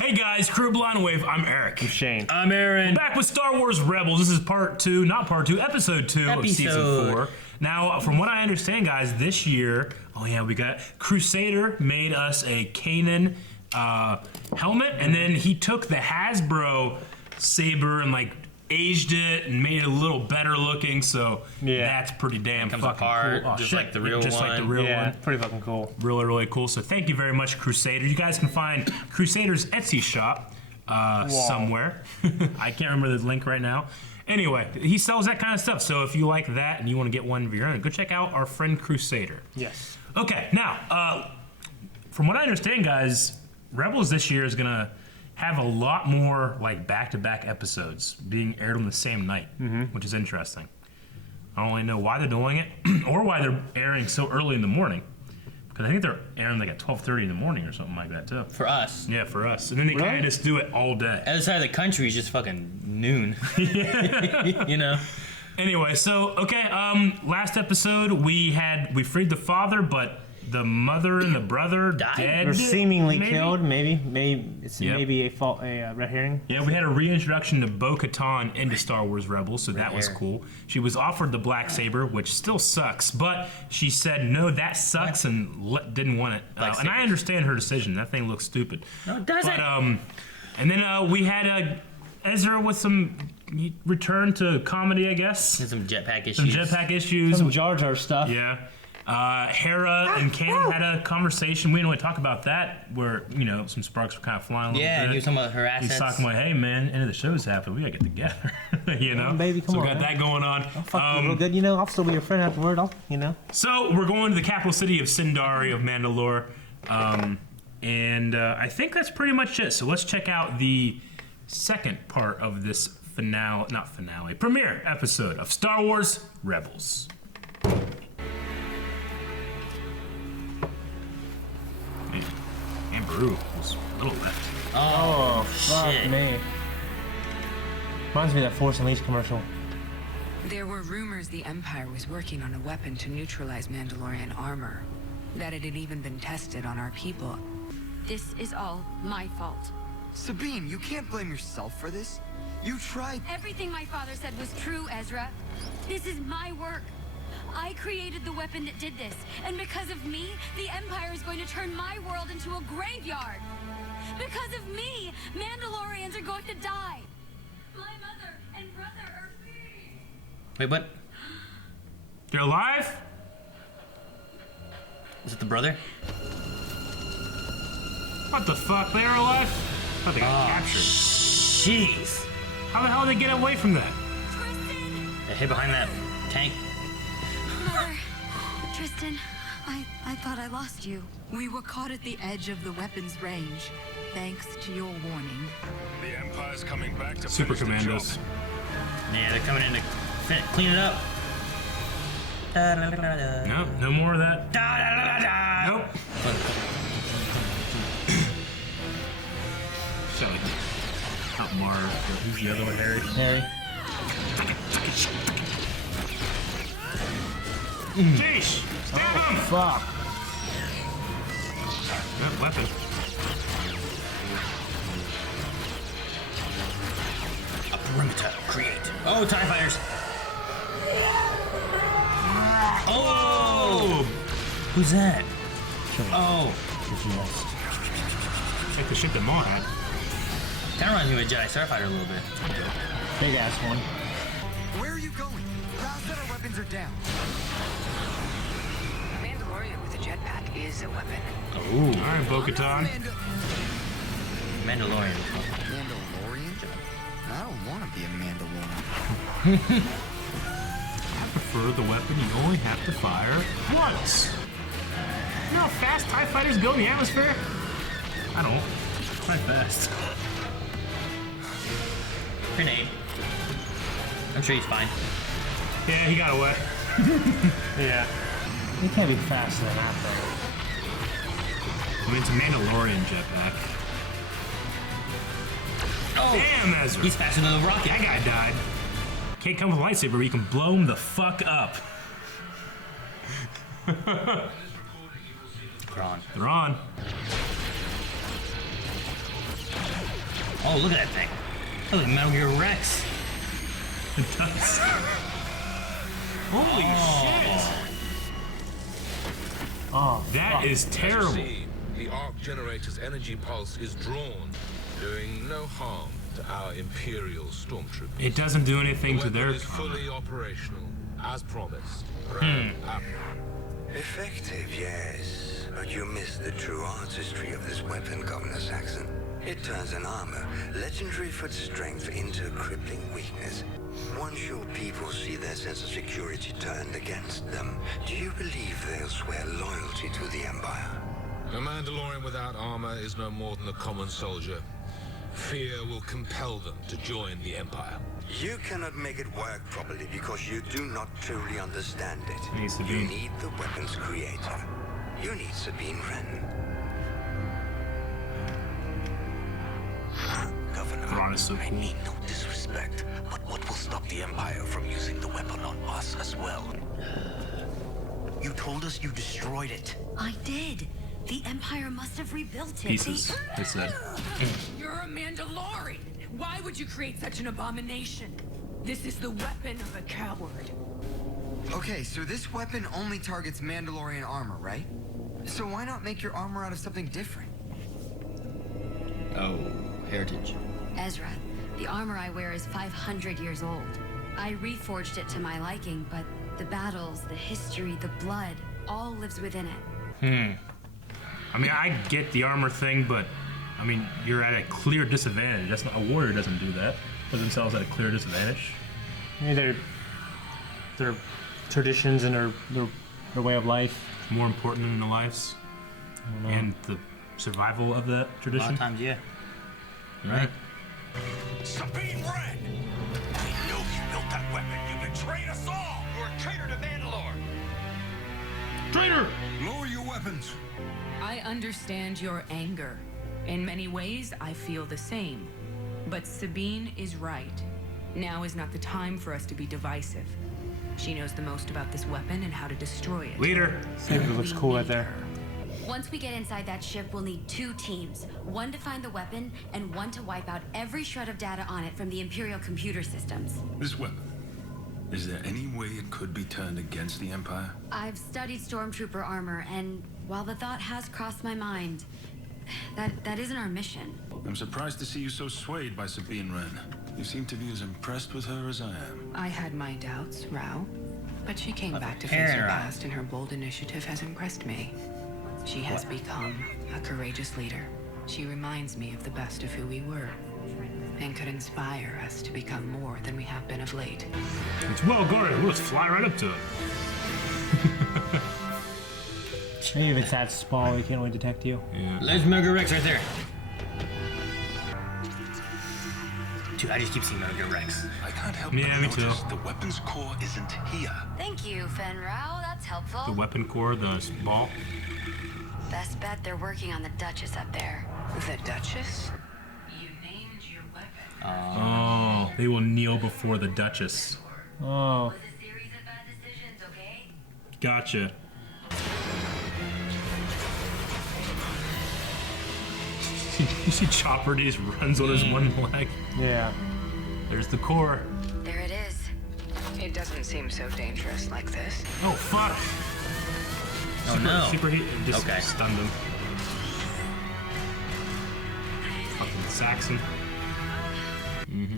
Hey guys, Crew Blind Wave, I'm Eric. I'm Shane. I'm Aaron. Back with Star Wars Rebels. This is episode 2 of season 4. Now, from what I understand, guys, this year, we got Crusader made us a Kanan helmet, and then he took the Hasbro saber and aged it and made it a little better looking. So that's pretty damn Comes fucking apart, cool. just like the real one. Like the real one. Pretty fucking cool. Really, really cool. So thank you very much, Crusader. You guys can find Crusader's Etsy shop somewhere. I can't remember the link right now. Anyway, he sells that kind of stuff. So if you like that and you want to get one of your own, go check out our friend Crusader. Yes. Okay, now, from what I understand, guys, Rebels this year is going to have a lot more back-to-back episodes being aired on the same night, which is interesting. I don't really know why they're doing it or why they're airing so early in the morning. Because I think they're airing at 12:30 in the morning or something like that too. For us. Yeah, for us. And then they kind of just do it all day. Other side of the country is just fucking noon. You know? Anyway, so, last episode we freed the father, but the mother and the brother dead. Or seemingly maybe? killed, maybe. It's Yep. maybe a red herring. Yeah, we had a reintroduction to Bo-Katan into Star Wars Rebels, so that was cool. She was offered the black saber, which still sucks, but she said, no, that sucks, and didn't want it. And I understand her decision. That thing looks stupid. No, it doesn't. But, and then we had Ezra with some return to comedy, I guess. And some jetpack issues. Some jetpack issues. Some Jar Jar stuff. Yeah. Hera and Kanan had a conversation. We didn't really talk about that, where, some sparks were kind of flying a little bit. Yeah, he was talking about her assets. He's talking about, hey, man, end of the show's happening. We got to get together. Baby, come so on. we got that going on. I'll fuck you real good, I'll still be your friend afterward, So we're going to the capital city of Sindari of Mandalore. And I think that's pretty much it. So let's check out the second part of this premiere episode of Star Wars Rebels. Amberu was a little left. Oh, fuck shit. me. Reminds me of that Force Unleashed commercial. There were rumors the Empire was working on a weapon to neutralize Mandalorian armor. That it had even been tested on our people. This is all my fault. Sabine, you can't blame yourself for this. You tried. Everything my father said was true, Ezra. This is my work. I created the weapon that did this, and because of me, the Empire is going to turn my world into a graveyard. Because of me, Mandalorians are going to die. My mother and brother are free. Wait, what? They're alive? Is it the brother? What the fuck? They're alive? I thought they got captured. Jeez. How the hell did they get away from that? Tristan! They hid behind that tank. Mother, Tristan, I thought I lost you. We were caught at the edge of the weapon's range, thanks to your warning. The Empire's coming back to Super finish the Commandos. job. Yeah, they're coming in to clean it up. No, no more of that. Nope. So, not Marv. Who's the other one, Harry? Harry. Jeez! Stab him! Fuck. That weapon. A perimeter create. Oh, TIE fighters. Oh! Who's that? Oh. It's like the shit that Maul had. Kind of reminds me of a Jedi Starfighter a little bit. Big ass one. Where are you going? Val said our weapons are down. A Mandalorian with a jetpack is a weapon. Oh. Alright, Bo-Katan. Mandalorian. Mandalorian? I don't want to be a Mandalorian. I prefer the weapon you only have to fire once. You know how fast TIE fighters go in the atmosphere? I don't. Quite fast. Grenade. I'm sure he's fine. Yeah, he got away. Yeah. You can't be faster than that, though. I mean, it's a Mandalorian jetpack. Oh! Damn, Ezra. He's faster than a rocket. That guy died. Can't come with a lightsaber, but you can blow him the fuck up. Thrawn. They're on. Oh, look at that thing. That looks like Metal Gear Rex. It does. Holy shit! Oh, That is terrible. See, the arc generator's energy pulse is drawn, doing no harm to our Imperial stormtroopers. It doesn't do anything The to weapon their. is fully operational, as promised. Effective, yes. But you missed the true artistry of this weapon, Governor Saxon. It turns an armor, legendary for its strength, into crippling weakness. Once your people see their sense of security turned against them, do you believe they'll swear loyalty to the Empire? A Mandalorian without armor is no more than a common soldier. Fear will compel them to join the Empire. You cannot make it work properly because you do not truly understand it. Hey, Sabine. You need the weapon's creator. You need Sabine Wren. Governor, Thrawn is so I cool. mean no disrespect, but what will stop the Empire from using the weapon on us as well? You told us you destroyed it. I did. The Empire must have rebuilt it. Pieces. They said. You're a Mandalorian. Why would you create such an abomination? This is the weapon of a coward. Okay, so this weapon only targets Mandalorian armor, right? So why not make your armor out of something different? Oh, heritage. Ezra, the armor I wear is 500 years old. I reforged it to my liking, but the battles, the history, the blood, all lives within it. I mean, I get the armor thing, but I mean, you're at a clear disadvantage. That's not, a warrior doesn't do that. Put themselves at a clear disadvantage. Maybe their traditions and their way of life. More important than the lives and the survival of that A lot tradition. of times, yeah. Right. Sabine Wren! We know you built that weapon. You betrayed us all! You're a traitor to Mandalore! Traitor! Lower your weapons! I understand your anger. In many ways, I feel the same. But Sabine is right. Now is not the time for us to be divisive. She knows the most about this weapon and how to destroy it. Leader. Saber looks cool right there. Once we get inside that ship, we'll need 2 teams. One to find the weapon, and one to wipe out every shred of data on it from the Imperial computer systems. This weapon, is there any way it could be turned against the Empire? I've studied Stormtrooper armor, and while the thought has crossed my mind, that isn't our mission. I'm surprised to see you so swayed by Sabine Wren. You seem to be as impressed with her as I am. I had my doubts, Rao. But she came back to face Hera. her past, and her bold initiative has impressed me. She has become a courageous leader. She reminds me of the best of who we were, and could inspire us to become more than we have been of late. It's well guarded. We'll just fly right up to it. Maybe if it's that small, we can't really detect you. There's Metal Gear Rex right there. Dude, I just keep seeing Metal Gear Rex. I can't help Yeah, but me too. notice the weapon's core isn't here. Thank you, Fenrau. That's helpful. The weapon core, the ball. Best bet they're working on the Duchess up there. The Duchess? You named your weapon. Oh, they will kneel before the Duchess. Oh, A series of bad decisions, okay? Gotcha. You see Chopper just runs on his one leg. yeah. There's the core. There it is. It doesn't seem so dangerous like this. Oh fuck! Oh no. Super heat just Okay. stunned him. Fucking Saxon.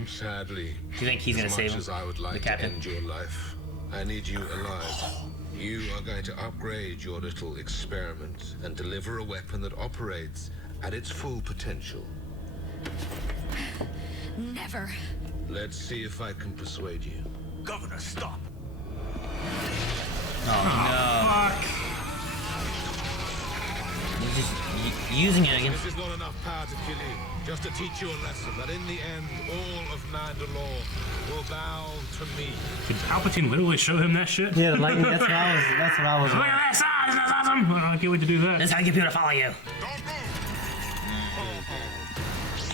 Sadly, Do you think he's gonna as save much him? as I would The like to captain? end your life, I need you alive. You are going to upgrade your little experiment and deliver a weapon that operates at its full potential. Never. Let's see if I can persuade you. Governor, stop! Fuck! He's just using it against. This is not enough power to kill you, just to teach you a lesson that in the end, all of Mandalore will bow to me. Did Palpatine literally show him that shit? Yeah, the lightning. That's what I was. Look at that size! That's awesome! Oh, I can't wait to do that. That's how you get people to follow you.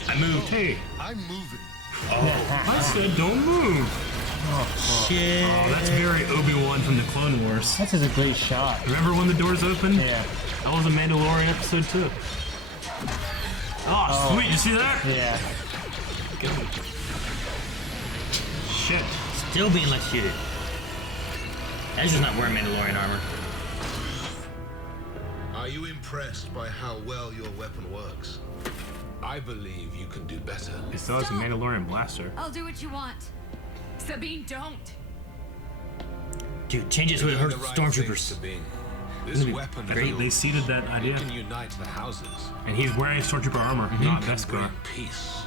I moved. Hey, I'm moving. I said don't move. Shit. Oh, that's very Obi-Wan from the Clone Wars. That's just a great shot. Remember when the doors opened? Yeah. That was a Mandalorian episode too. Oh, sweet! You see that? Yeah. Kill him. Shit. Still being electrocuted. Ezra's not wearing Mandalorian armor. Are you impressed by how well your weapon works? I believe you can do better. It still has a Mandalorian blaster. I'll do what you want. Sabine, don't! Dude, change it so it Doing hurts the right stormtroopers. thing, Sabine. This weapon They seeded that idea. can unite the houses. And he's wearing stormtrooper armor, not Can Beskar. bring peace.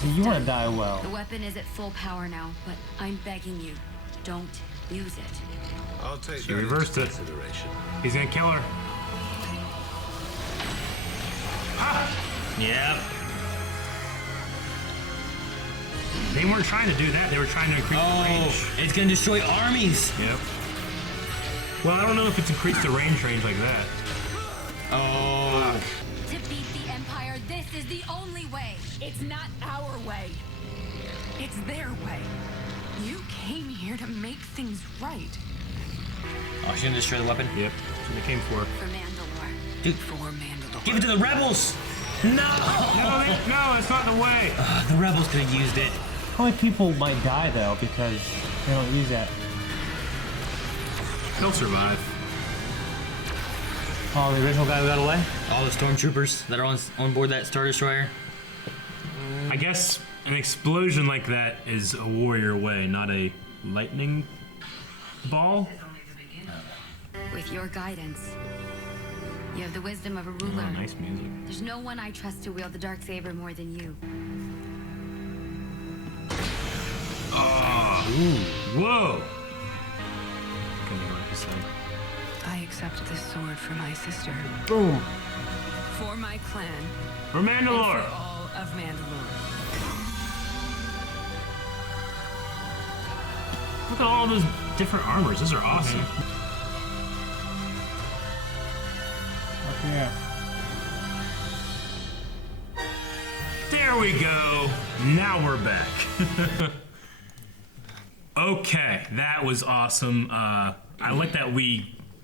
So you want to die well. The weapon is at full power now, but I'm begging you, don't use it. I'll take She that reversed into it. consideration. He's gonna kill her. Yep. They weren't trying to do that. They were trying to increase the range. Oh, it's gonna destroy armies. Yep. Well, I don't know if it's increased the range like that. Oh. To beat the Empire, this is the only way. It's not our way. It's their way. You came here to make things right. Oh, she's gonna destroy the weapon? Yep. That's what they came for. For Mandalore. Dude, For Mandalore. give it to the rebels! No! No, it's not the way. The rebels could have used it. How many people might die though because they don't use that? They'll survive. Oh, the original guy who got away? All the stormtroopers that are on board that Star Destroyer. I guess an explosion like that is a warrior way, not a lightning ball. With your guidance, you have the wisdom of a Oh, ruler. nice music. There's no one I trust to wield the Darksaber more than you. Whoa! Couldn't hear what he said. I accept this sword for my sister, Boom. for my clan, For and for Mandalore! all of Mandalore. Look at all those different armors. Those are awesome. Yeah. There we go. Now we're back. Okay, that was awesome. I like that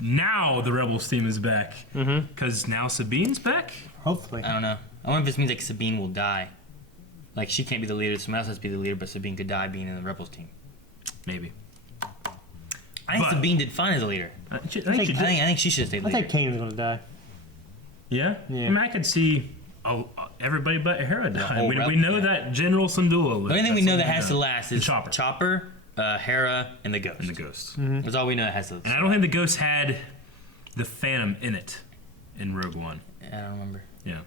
now the Rebels team is back. Because now Sabine's back? Hopefully. I don't know. I wonder if this means like Sabine will die. Like she can't be the leader, someone else has to be the leader, but Sabine could die being in the Rebels team. Maybe. I think But- Sabine did fine as a leader. I I think she should have stayed I leader. think Kane's gonna die. Yeah? Yeah. I mean, I could see everybody but Hera die. whole We Rebel- know yeah. that General Syndulla. The only thing we know that has to last is Chopper. Hera, and the Ghost. And the Ghost. That's all we know that has to last. And I don't think the Ghost had the Phantom in it in Rogue One. I don't remember. Yeah.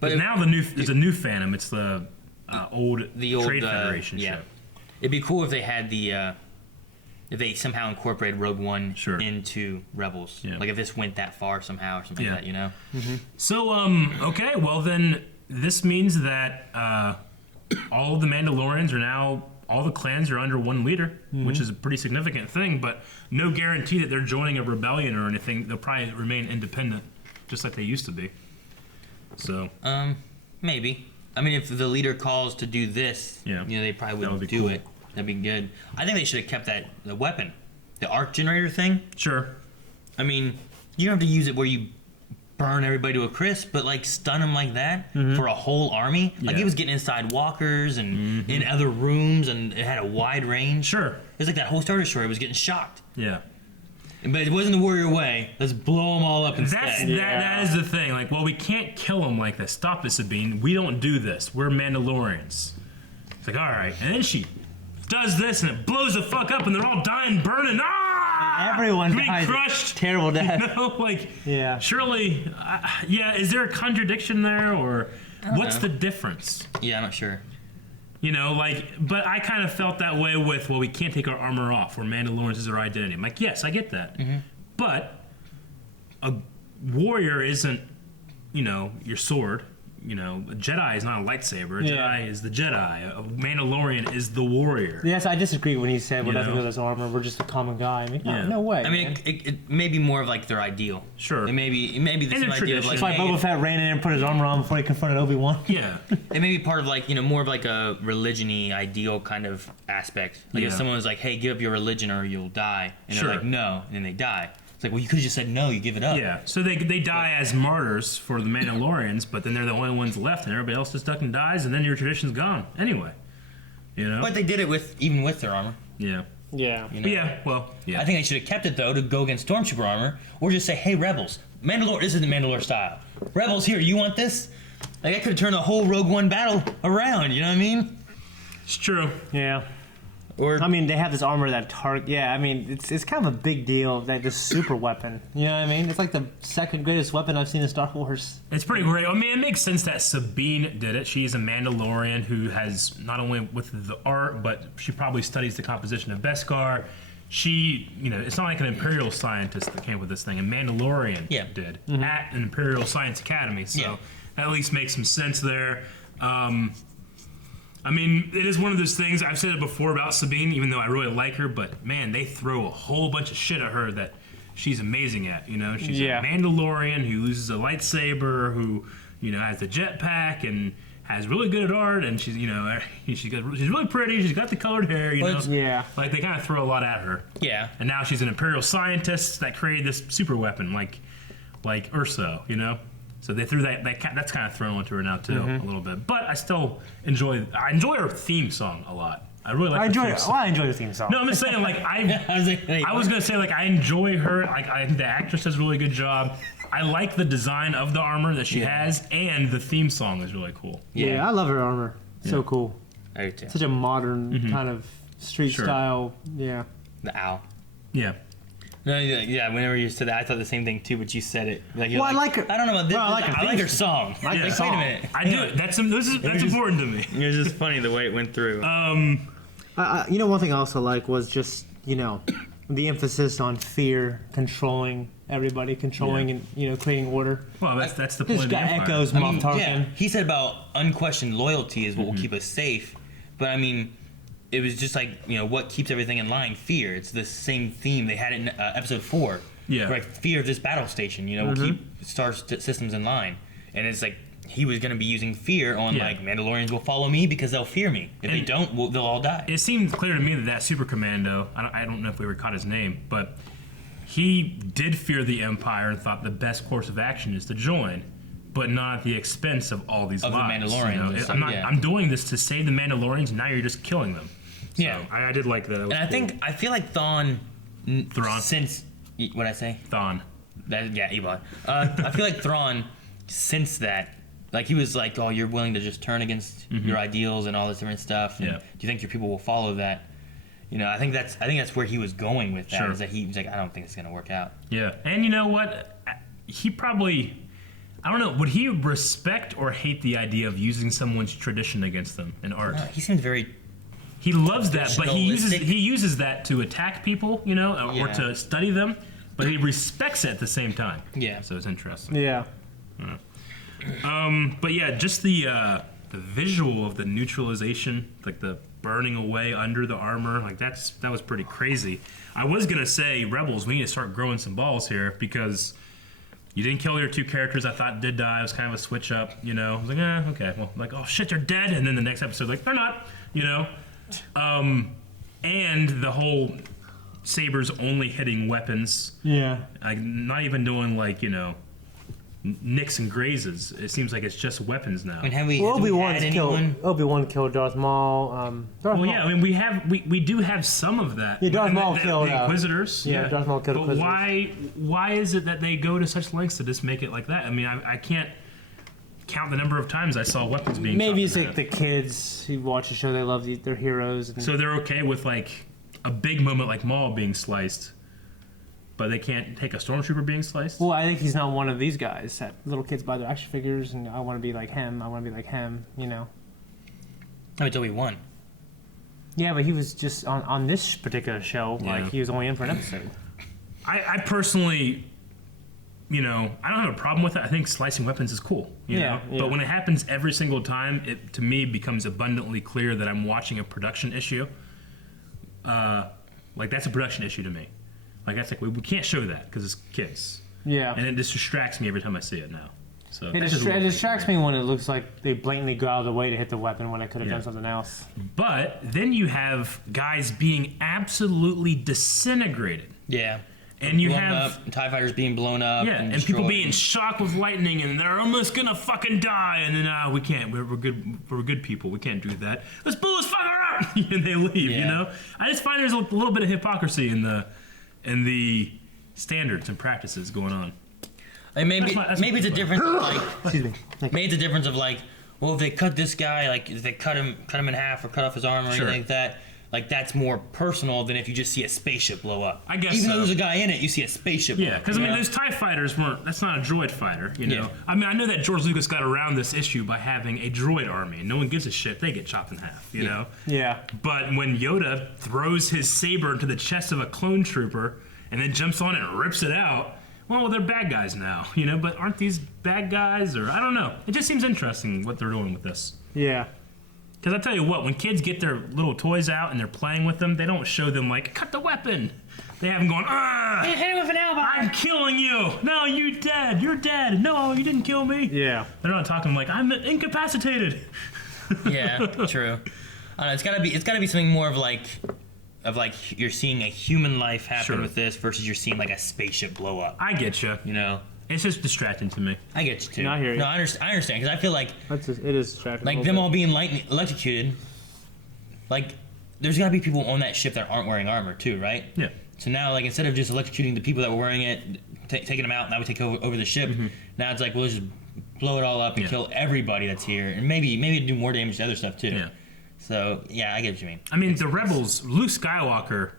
But But now there's a new Phantom. It's the old Trade uh, Federation yeah. ship. It'd be cool if they had the if they somehow incorporated Rogue One Sure. into Rebels. Yeah. Like if this went that far somehow or something Yeah. like that, you know? So, okay, well then, this means that all of the Mandalorians are now, all the clans are under one leader, which is a pretty significant thing, but no guarantee that they're joining a rebellion or anything. They'll probably remain independent, just like they used to be. So, Maybe. I mean, if the leader calls to do this, Yeah. you know, they probably That would wouldn't be do cool. it. That'd be good. I think they should have kept the weapon, the arc generator thing. sure. I mean, you don't have to use it where you burn everybody to a crisp, but like stun them like that for a whole army. Like Yeah. it was getting inside walkers and in other rooms, and it had a wide range. Sure. It was like that whole Star Destroyer was getting shocked. Yeah. But it wasn't the warrior way. Let's blow them all up instead. That is the thing. Like, well, we can't kill them like this. Stop it, Sabine. We don't do this. We're Mandalorians. It's like, all right. And then she does this, and it blows the fuck up, and they're all dying, burning. Ah! Everyone Being dies. crushed. Terrible death. You know, like, Yeah. surely, yeah, is there a contradiction there, or what's know. the difference? Yeah, I'm not sure. You know, like, but I kind of felt that way with, well, we can't take our armor off, where Mandalorians is our identity. I'm like, yes, I get that. But a warrior isn't, you know, your sword. You know, a Jedi is not a lightsaber. A Yeah. Jedi is the Jedi. A Mandalorian is the warrior. Yes, I disagree when he said we're You nothing know? with this armor. We're just a common guy. I mean, Yeah. no way. I mean, man. it may be more of like their ideal. Sure. It may be the And same their idea of tradition. like, it's like hey, Boba Fett ran in and put his armor on before he confronted Obi-Wan. Yeah. it may be part of like, you know, more of like a religion-y ideal kind of aspect. Like if Yeah. someone was like, hey, give up your religion or you'll die. And Sure. they're like, no. And then they die. It's like, well, you could have just said no. You give it up. Yeah, so they die as martyrs for the Mandalorians, but then they're the only ones left, and everybody else just duck and dies, and then your tradition's gone anyway. You know. But they did it even with their armor. Yeah. Yeah. You know? Yeah. Well. Yeah. I think they should have kept it though to go against Stormtrooper armor, or just say, "Hey, Rebels, Mandalore. This is the Mandalore style. Rebels, here, you want this?" Like I could have turned the whole Rogue One battle around. You know what I mean? It's true. Yeah. Or I mean, they have this armor that target. Yeah, I mean, it's kind of a big deal that this super weapon. You know what I mean? It's like the second greatest weapon I've seen in Star Wars. It's pretty great. I mean, it makes sense that Sabine did it. She's a Mandalorian who has not only with the art, but she probably studies the composition of Beskar. She, it's not like an Imperial scientist that came up with this thing. A Mandalorian did at an Imperial Science Academy. So that at least makes some sense there. I mean, it is one of those things, I've said it before about Sabine, even though I really like her, but man, they throw a whole bunch of shit at her that she's amazing at, She's a Mandalorian who uses a lightsaber, who, has the jetpack and has really good at art, and she's, she's really pretty, she's got the colored hair, Yeah. Like, they kind of throw a lot at her. Yeah. And now she's an Imperial scientist that created this super weapon, like Urso, So they threw that's kind of thrown into her now too, a little bit. But I still enjoy her theme song a lot. I really like. I enjoy the theme song. No, I'm just saying, like I was gonna say, like, I enjoy her. Like, I think the actress does a really good job. I like the design of the armor that she has, and the theme song is really cool. Yeah, I love her armor. So cool. I do too. Such a modern kind of street style. Yeah. The owl. Yeah. No, yeah. Whenever you said that, I thought the same thing too. But you said it. Like, I like her. I don't know about this. Well, I like her song. I like the song. Wait a minute. I do it. That's important to me. It was just funny the way it went through. One thing I also like was just the emphasis on fear, controlling everybody, and creating order. Well, that's the point Just of the got Empire. echoes, Moff Tarkin. He said about unquestioned loyalty is what will keep us safe. But I mean, it was just like, what keeps everything in line? Fear. It's the same theme. They had it in episode 4. Yeah. Right? Fear of this battle station, will keep star systems in line. And it's like, he was going to be using fear on, like, Mandalorians will follow me because they'll fear me. If they don't, they'll all die. It seemed clear to me that Super Commando, I don't know if we ever caught his name, but he did fear the Empire and thought the best course of action is to join, but not at the expense of all these Of the lives. Mandalorians. I'm doing this to save the Mandalorians, and now you're just killing them. So Yeah. I did like that. That was And cool. I feel like Thrawn, Thrawn. since, what'd I say? Thawne. Ebon. I feel like Thrawn, since that, like, he was like, oh, you're willing to just turn against your ideals and all this different stuff. And Yeah. do you think your people will follow that? I think that's where he was going with that. Sure. Is that he was like, I don't think it's gonna work out. Yeah, and you know what? He probably, I don't know, would he respect or hate the idea of using someone's tradition against them in art? He seems very. He loves that, but Traditionalistic. he uses that to attack people, or Yeah. to study them, but he respects it at the same time. Yeah. So it's interesting. Yeah. But yeah, just the visual of the neutralization, like the burning away under the armor, like that was pretty crazy. I was gonna say, Rebels, we need to start growing some balls here because you didn't kill your two characters I thought did die. It was kind of a switch up, I was like, okay, well, like, oh shit, they're dead, and then the next episode, like, they're not, and the whole sabers only hitting weapons, Yeah. like not even doing like nicks and grazes. It seems like it's just weapons now. And have we Obi-Wan had anyone? killed Darth Maul. Well, yeah, I mean, we do have some of that. Yeah, Darth And Maul killed, the Inquisitors. yeah, Darth Maul killed But Inquisitors. why is it that they go to such lengths to just make it like that? I mean, I can't count the number of times I saw weapons being. Maybe it's shot in like the the kids who watch the show, they love their heroes. And So they're okay with like a big moment like Maul being sliced, but they can't take a stormtrooper being sliced. well, I think he's not one of these guys that little kids buy their action figures and I want to be like him. I want to be like him. Oh, it's Obi-Wan. Yeah, but he was just on this particular show. Yeah. Like he was only in for an episode. I personally, I don't have a problem with it. I think slicing weapons is cool. You Yeah, know? yeah. But when it happens every single time, it to me becomes abundantly clear that I'm watching a production issue. Like that's a production issue to me. Like that's like we can't show that because it's kids, Yeah. and it just distracts me every time I see it now. So It, that's just a it little distracts me when it looks like they blatantly go out of the way to hit the weapon when I could have Yeah. done something else. But then you have guys being absolutely disintegrated. Yeah. And you blown have up, TIE fighters being blown up. yeah, and destroyed. people being shocked with lightning, and they're almost gonna fucking die, and then we can't. We're good. We're good people. We can't do that. Let's blow this fucker up, and they leave. You Yeah. know, I just find there's a little bit of hypocrisy in the standards and practices going on. Like maybe That's maybe it's a difference of like Excuse me. maybe it's a difference of like, well, if they cut this guy, like if they cut him in half or cut off his arm or Sure. anything like that, like that's more personal than if you just see a spaceship blow up. I guess even though so. there's a guy in it, you see a spaceship. Yeah, blow up, because I you mean, know? those TIE fighters weren't. That's not a droid fighter, you know. Yeah. I mean, I know that George Lucas got around this issue by having a droid army. No one gives a shit. They get chopped in half, you know. Yeah. But when Yoda throws his saber into the chest of a clone trooper and then jumps on it and rips it out, well, they're bad guys now, you know. But aren't these bad guys? Or I don't know. It just seems interesting what they're doing with this. Yeah. Because I tell you what, when kids get their little toys out and they're playing with them, they don't show them like, cut the weapon. They have them going, ah, hit him with an elbow. I'm killing you. No, you dead. You're dead. No, you didn't kill me. Yeah. They're not talking like, I'm incapacitated. Yeah, true. I don't know, it's gotta be something more of like you're seeing a human life happen Sure. with this versus you're seeing like a spaceship blow up. I get you. You know, It's just distracting to me. I get you too. No, I hear you. No, I understand because I feel like It is distracting. like them all being electrocuted. Like, there's gotta be people on that ship that aren't wearing armor too, right? Yeah. So now, like, instead of just electrocuting the people that were wearing it, taking them out, and that would take over the ship. Now it's like, we'll just blow it all up and Yeah. kill everybody that's here, and maybe do more damage to other stuff too. Yeah. So yeah, I get what you mean. I mean, the Rebels, Luke Skywalker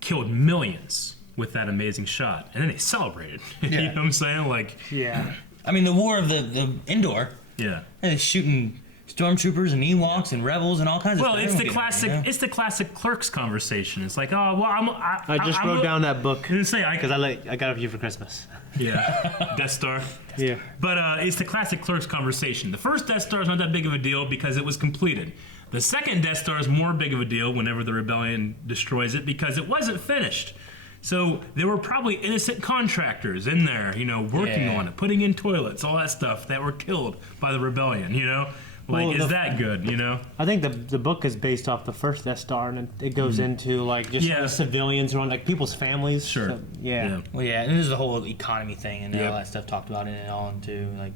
killed millions with that amazing shot, and then they celebrated. You know what I'm saying? Like, Yeah. I mean, the war of the Endor, yeah. and it's shooting stormtroopers and Ewoks and rebels and all kinds of Well, stuff. it's the Everyone classic. get it, It's the classic Clerks conversation. It's like, oh, well, I I just wrote down that book I didn't say I because I got it for you for Christmas. Yeah, Death Star. Yeah. But it's the classic Clerks conversation. The first Death Star is not that big of a deal because it was completed. The second Death Star is more big of a deal whenever the rebellion destroys it because it wasn't finished. So there were probably innocent contractors in there, you know, working Yeah. on it, putting in toilets, all that stuff that were killed by the rebellion, you know? Like, Well, is that good, you know? I think the book is based off the first Death Star, and it goes into like just Yeah. the civilians around, like people's families. Sure. So, yeah. Well, yeah, and there's the whole economy thing and Yep. all that stuff talked about in it all, and too. Like,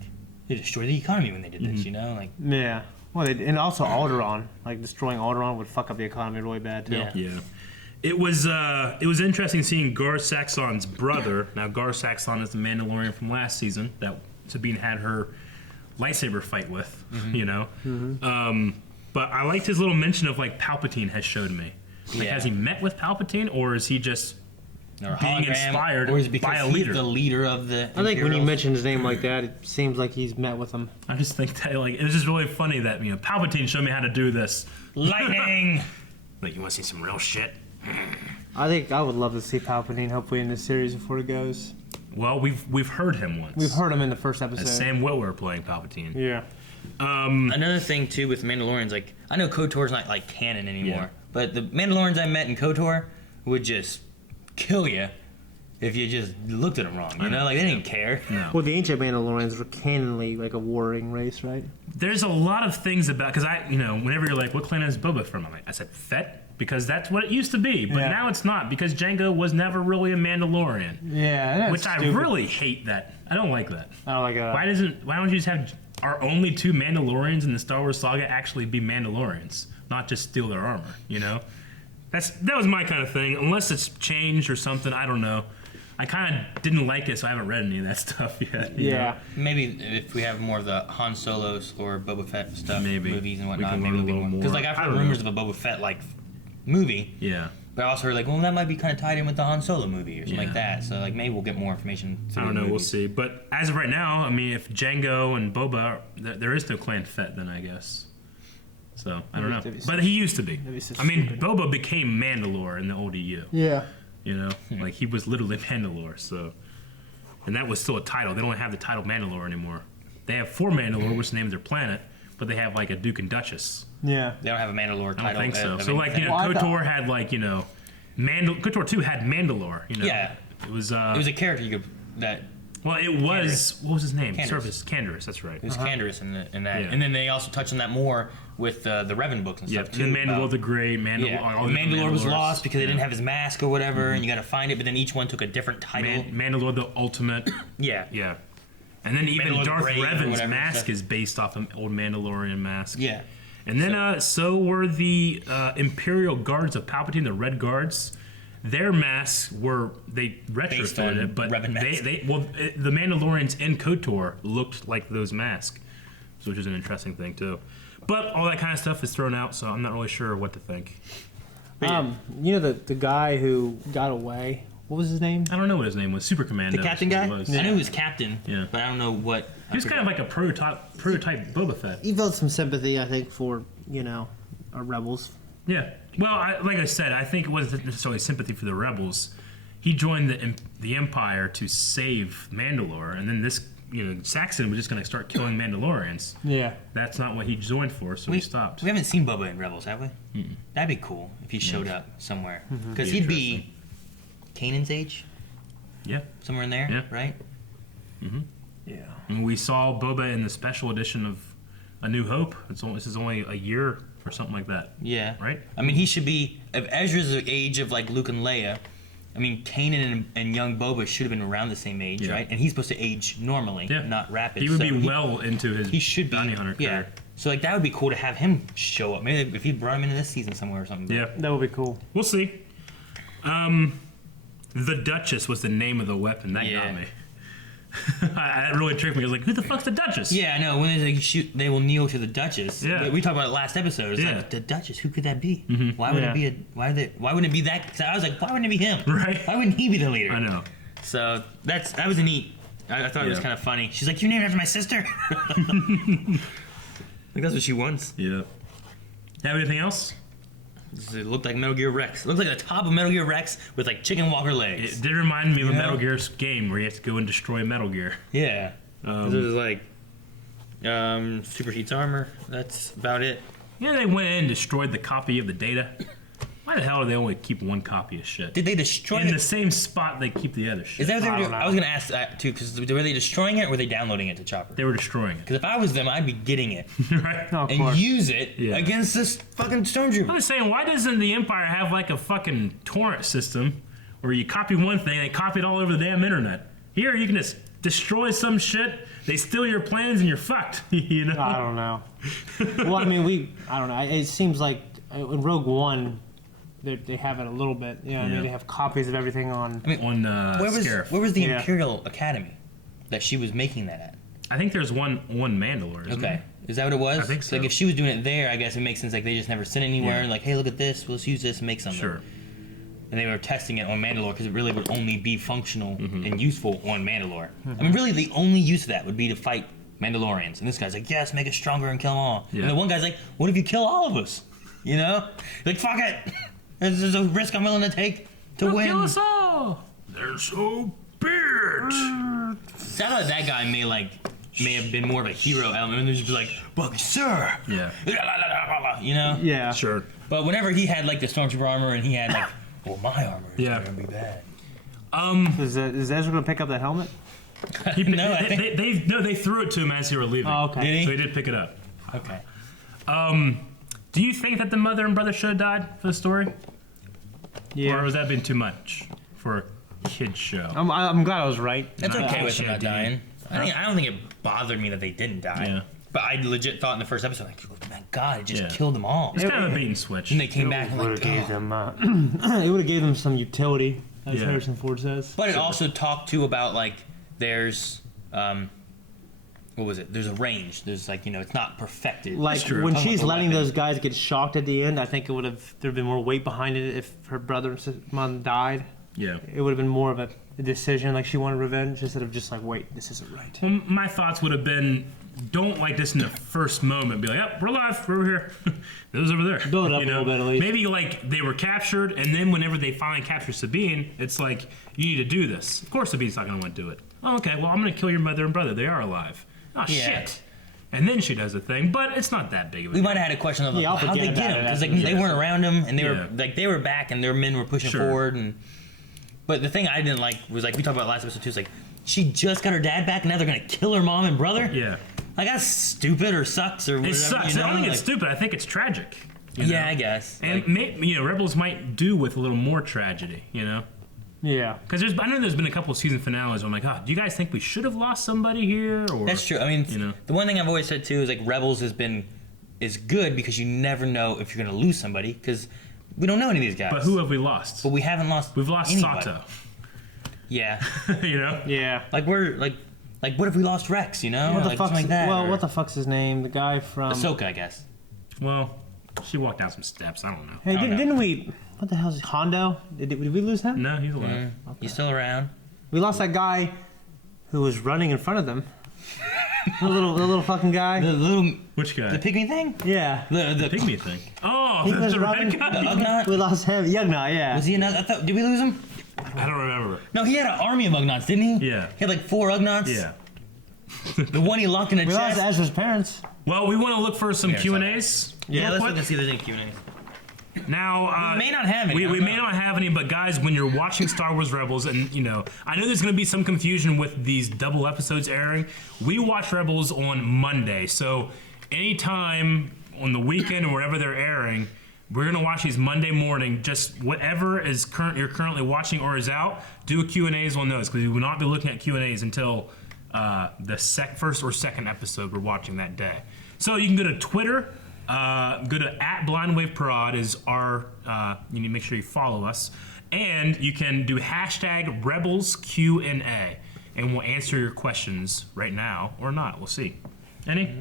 they destroyed the economy when they did this, you know? Like, Yeah. Well, and also Alderaan, like destroying Alderaan would fuck up the economy really bad too. Yeah. Yeah. It was interesting seeing Gar Saxon's brother. Now, Gar Saxon is the Mandalorian from last season that Sabine had her lightsaber fight with, you know? But I liked his little mention of, like, Palpatine has showed me. Like, Yeah. has he met with Palpatine, or is he just or a being hologram, inspired or is it because by a he's leader? the leader of the I think when you Imperials? mention his name like that, it seems like he's met with him. I just think that, like, it was just really funny that, you know, Palpatine showed me how to do this. Lightning! Like, you want to see some real shit? I think I would love to see Palpatine hopefully in this series before it goes. Well, we've heard him once. We've heard him in the first episode. As Sam Witwer playing Palpatine. Yeah. Another thing too with Mandalorians, like I know KOTOR's not like canon anymore, Yeah. but the Mandalorians I met in KOTOR would just kill you if you just looked at them wrong. You know, like they didn't care. No. Well, the ancient Mandalorians were canonly like a warring race, right? There's a lot of things about, because whenever you're like, what planet is Boba from? I said Fett, because that's what it used to be, but Yeah. now it's not, because Jango was never really a Mandalorian, Yeah. That's which I stupid. really hate that. I don't like that. I don't like that. Why don't you just have our only two Mandalorians in the Star Wars saga actually be Mandalorians, not just steal their armor, you know? That was my kind of thing, unless it's changed or something, I don't know. I kind of didn't like it, so I haven't read any of that stuff yet. you know? Yeah. Maybe if we have more of the Han Solos or Boba Fett stuff, Maybe. movies and We whatnot, can maybe learn a it'll be little more. Because more. like I've I heard don't rumors know. of a Boba Fett like movie, Yeah. but I also heard like, well, that might be kind of tied in with the Han Solo movie or something like Yeah. that. So like maybe we'll get more information. through I don't the know. We'll movies. see. But as of right now, I mean, if Django and Boba, there is no Clan Fett, then I guess. So I don't know. Maybe But he used to be. maybe it's just I mean, stupid. Boba became Mandalore in the old EU. Yeah. You know, Hmm. like he was literally Mandalore. So, and that was still a title. They don't have the title Mandalore anymore. They have 4 Mandalore, which is the name of their planet, but they have like a Duke and Duchess. Yeah. They don't have a Mandalore I title. don't think so. of So like anything. you know, Well, I thought- KOTOR had like KOTOR 2 had Mandalore. You know, Yeah. It was. It was a character you could that Well, it was what was his name? Canderous. Service Canderous. That's right. It was Canderous in that, Yeah. and then they also touched on that more with the Revan books and Yeah, stuff too. and Mandalore about- the Great, yeah, all the Mandalore was Mandalores. lost because they didn't Yeah. have his mask or whatever, and you got to find it. But then each one took a different title. Mandalore the Ultimate. Yeah, Yeah. And then even Mandalore the Darth Brave or Revan's whatever mask stuff. is based off an old Mandalorian mask. yeah. And then so were the Imperial Guards of Palpatine, the Red Guards. Their masks were they on retrofitted it, but Revan masks. the Mandalorians in KOTOR looked like those masks, which is an interesting thing too. But all that kind of stuff is thrown out, so I'm not really sure what to think. You know the guy who got away. What was his name? I don't know what his name was. Super Commando. The captain is guy? what it was. I knew he was captain, Yeah. but I don't know what. He was kind of like a prototype Boba Fett. He felt some sympathy, I think, for our rebels. Yeah. Well, like I said, I think it wasn't necessarily sympathy for the rebels. He joined the Empire to save Mandalore, and then this, Saxon was just going to start killing Mandalorians. Yeah. That's not what he joined for, so he stopped. We haven't seen Boba in Rebels, have we? That'd be cool if he showed up somewhere, because he'd be Kanan's age, Yeah. somewhere in there, Yeah. right? Yeah. And we saw Boba in the special edition of A New Hope. This is only a year or something like that. Yeah. Right? I mean, he should be. If Ezra's the age of like Luke and Leia, I mean, Kanan and young Boba should have been around the same age, Yeah. right? And he's supposed to age normally, Yeah. not rapid. He would so be well into his He should be. bounty hunter Yeah. career. So like that would be cool to have him show up. Maybe if he brought him into this season somewhere or something. Yeah. That would be cool. We'll see. The Duchess was the name of the weapon. That Yeah. got me. That really tricked me. I was like, who the fuck's the Duchess? Yeah, I know. When they like, shoot, they will kneel to the Duchess. Yeah. We talked about it last episode. It's Yeah. like the Duchess. Who could that be? Why would Yeah. it be Why wouldn't it be that? 'Cause I was like, why wouldn't it be him? Right. Why wouldn't he be the leader? I know. So that was a neat. I thought it was Yeah. kind of funny. She's like, "You're named after my sister." Like that's what she wants. Yeah. Have anything else? It looked like Metal Gear Rex. It looked like the top of Metal Gear Rex with like chicken walker legs. It did remind me of a Yeah. Metal Gear game where you have to go and destroy Metal Gear. Yeah. This is like superheats armor. That's about it. Yeah, they went in and destroyed the copy of the data. Why the hell do they only keep one copy of shit? Did they destroy in it? the same spot they keep the other shit? Is that what they were I doing? don't I was gonna ask that too, because were they destroying it or were they downloading it to Chopper? They were destroying it. Because if I was them, I'd be getting it Right? No, of and course. use it Yeah. against this fucking I'm stormtrooper. just saying, why doesn't the Empire have like a fucking torrent system where you copy one thing, they copy it all over the damn internet? Here, you can just destroy some shit, they steal your plans, and you're fucked. You know? I don't know. Well, I mean, I don't know. It seems like in Rogue One, they have it a little bit. I Yeah. mean, they have copies of everything on. On Where was the Yeah. Imperial Academy that she was making that at? I think there's one Mandalore. Isn't Okay. there? Is that what it was? I think so. Like if she was doing it there, I guess it makes sense. Like they just never sent anywhere. Yeah. Like, hey, look at this. Let's use this and make something. Sure. And they were testing it on Mandalore because it really would only be functional Mm-hmm. and useful on Mandalore. I mean, really, the only use of that would be to fight Mandalorians. And this guy's like, yes, make it stronger and kill them all. Yeah. And the one guy's like, what if you kill all of us? You know? Like, fuck it. There's a risk I'm willing to take to They'll win. kill us all. They're so big. So I thought that guy may have been more of a hero element. And just be like, but sir. Yeah. You know? Yeah. Sure. But whenever he had like the stormtrooper armor and he had like, well, my armor is Yeah. gonna be bad. Is Ezra gonna pick up that helmet? No, I think. They threw it to him as he were leaving. Oh, okay. Did he? So he did pick it up. Okay. Do you think that the mother and brother should have died for the story? Yeah. Or was that been too much for a kid's show? I'm glad I was right. That's Nah, okay with shit, him not dude. dying. I don't think it bothered me that they didn't die. Yeah. But I legit thought in the first episode, like, oh my god, it just Yeah. killed them all. It's kind of a bait and switch. And they came back and Would like, have gave oh. them. It would have gave them some utility, as Yeah. Harrison Ford says. But it also talked too about like there's what was it? There's a range. There's like, it's not perfected. Like true. when Talking she's about the letting weapon. those guys get shocked at the end, I think it would have there'd been more weight behind it if her brother and mom died. Yeah. It would have been more of a decision, like she wanted revenge instead of just like, wait, this isn't right. Well, my thoughts would have been, don't like this in the first moment. Be like, yep, we're alive, we're over here. This is over there. Build it up a little bit at least. Maybe like they were captured, and then whenever they finally capture Sabine, it's like, you need to do this. Of course Sabine's not going to want to do it. Oh, okay, well, I'm going to kill your mother and brother. They are alive. Oh, Yeah. shit. And then she does the thing, but it's not that big of a We deal. might have had a question of like, Yeah, I'll how'd they forget get about him? it Because like after they this. weren't around him and Yeah. they were back and their men were pushing Sure. forward and. But the thing I didn't like was like we talked about last episode too. Is like she just got her dad back, and now they're gonna kill her mom and brother. Yeah. Like that's stupid or sucks or whatever. It sucks. You know? I don't think it's Like, stupid. I think it's tragic. you yeah, know? I guess. And Like, Rebels might do with a little more tragedy, you know? Yeah. Because I know there's been a couple of season finales where I'm like, oh, do you guys think we should have lost somebody here? Or that's true. I mean, you know? the one thing I've always said too is like Rebels is good because you never know if you're gonna lose somebody because we don't know any of these guys. But who have we lost? But we haven't lost. We've lost anybody. Sato. Yeah. You know? Yeah. Like we're like what if we lost Rex? You know, What the like fuck's something like that. well? or What the fuck's his name? The guy from. Ahsoka, I guess. Well, she walked down some steps. I don't know. Hey, Oh, no. didn't we? What the hell is Hondo? Did we lose him? No, he's alive. He's still around. We lost that guy who was running in front of them. the little fucking guy. The little Which guy? the pygmy thing. Yeah. The pygmy thing. Oh, He the was red running. guy. The Ugnaught. We lost him. Yugna, yeah. Was he another? I thought. Did we lose him? I don't remember. No, he had an army of Ugnaughts, didn't he? Yeah. He had like 4 Ugnaughts. Yeah. The one he locked in a We lost chest. Ezra's parents. Well, we want to look for some Yeah, Q&As. Yeah, real let's quick. look and see if there's any Q&A. Now, We may not have any, I We don't may know. not have any, but guys, when you're watching Star Wars Rebels, and I know there's going to be some confusion with these double episodes airing. We watch Rebels on Monday, so anytime on the weekend or wherever they're airing, we're going to watch these Monday morning. Just whatever you're currently watching or is out, do a Q&As on those because we will not be looking at Q&As until the first or second episode we're watching that day. So you can go to Twitter. Go to @BlindWaveProd is our. You need to make sure you follow us, and you can do #RebelsQ&A, and we'll answer your questions right now or not. We'll see. Any?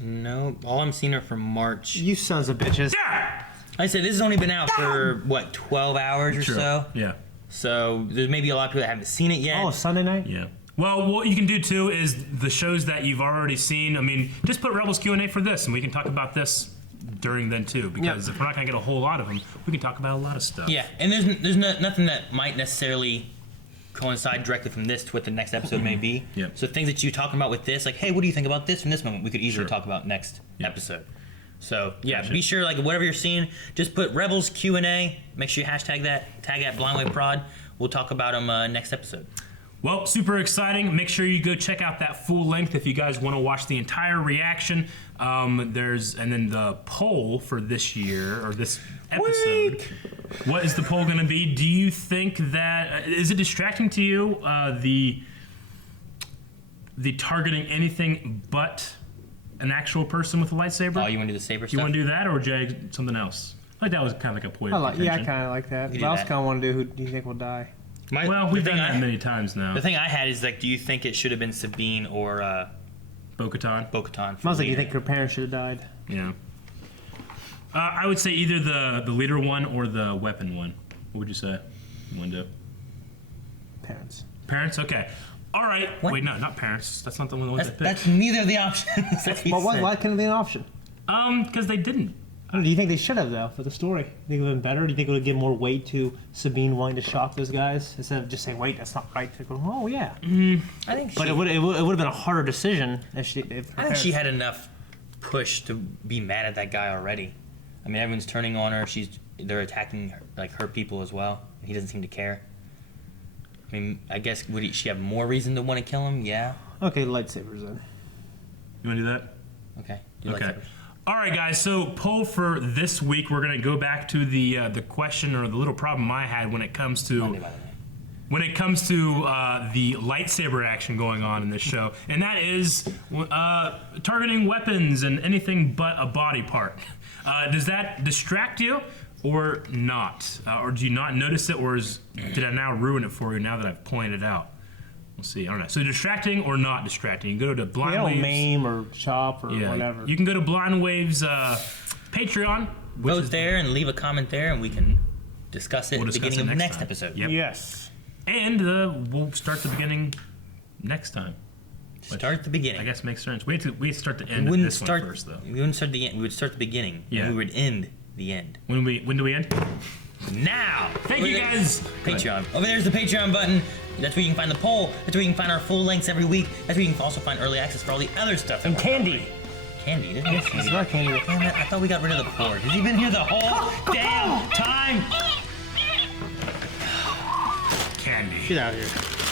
No, all I'm seeing are from March. You sons of bitches. Yeah. I said this has only been out for what 12 hours or Sure. so. Yeah. So there's maybe a lot of people that haven't seen it yet. Oh, Sunday night. Yeah. Well, what you can do too is the shows that you've already seen. I mean, just put Rebels Q&A for this, and we can talk about this during then too. Because if we're not gonna get a whole lot of them, we can talk about a lot of stuff. Yeah, and there's nothing that might necessarily coincide directly from this to what the next episode may be. Yeah. So things that you talking about with this, like, hey, what do you think about this from this moment? We could easily Sure. talk about next Yeah. episode. So yeah, Gotcha. be sure like whatever you're seeing, just put Rebels Q&A. Make sure you hashtag that, tag at BlindWaveProd. We'll talk about them next episode. Well, super exciting. Make sure you go check out that full length if you guys want to watch the entire reaction. And then the poll for this year or this episode. What is the poll going to be? Do you think that is it distracting to you? The targeting anything but an actual person with a lightsaber? Oh, you want to do the saber You stuff? want to do that, or Jay something else? I think that was kind of like a point of I contention. kind of like that. We But do I also that. kind of want to do who do you think will die? Well, we've done that many times now. The thing I had is like, do you think it should have been Sabine or Bo-Katan. Bo-Katan? I was like, you think her parents should have died? Yeah. I would say either the leader one or the weapon one. What would you say? Window. Parents. Parents? Okay. All right. What? Wait, no, not parents. That's not the one that they That's picked. neither of the options. that he Well, said. why couldn't it be an option? Because they didn't. Do you think they should have though for the story? Do you think it would have been better? Do you think it would give more weight to Sabine wanting to shock those guys instead of just saying, "Wait, that's not right"? To go, "Oh yeah," I think but she, it would have been a harder decision if her I think parents- she had enough push to be mad at that guy already. I mean, everyone's turning on her. They're attacking her, like her people as well. He doesn't seem to care. I mean, I guess would she have more reason to want to kill him? Yeah. Okay, lightsabers then. You want to do that? Okay. Do you like Okay. that? All right, guys. So poll for this week. We're gonna go back to the question or the little problem I had when it comes to Monday, by the way. the lightsaber action going on in this show, and that is targeting weapons and anything but a body part. Does that distract you or not? Or do you not notice it, or did I now ruin it for you now that I've pointed it out? We'll see. I don't know. So distracting or not distracting? You go to Blind They don't Waves. maim or chop or Yeah, whatever. you can go to Blind Waves Patreon. Which Vote is there and leave a comment there, and we can discuss it We'll at the discuss beginning it of the next next time. episode. Yep. Yes. And we'll start the beginning next time. Start at the beginning. I guess makes sense. We have to start the end We of wouldn't this start one first, though. We wouldn't start the end. We would start the beginning. Yeah. And we would end the end. When do we end? Now. Thank you, guys. Patreon. Over there's the Patreon button. That's where you can find the poll. That's where you can find our full lengths every week. That's where you can also find early access for all the other stuff. And candy. Candy. There's no It's candy. not candy. Damn it, I thought we got rid of the pork. Has he been here the whole damn time? Candy. Get out of here.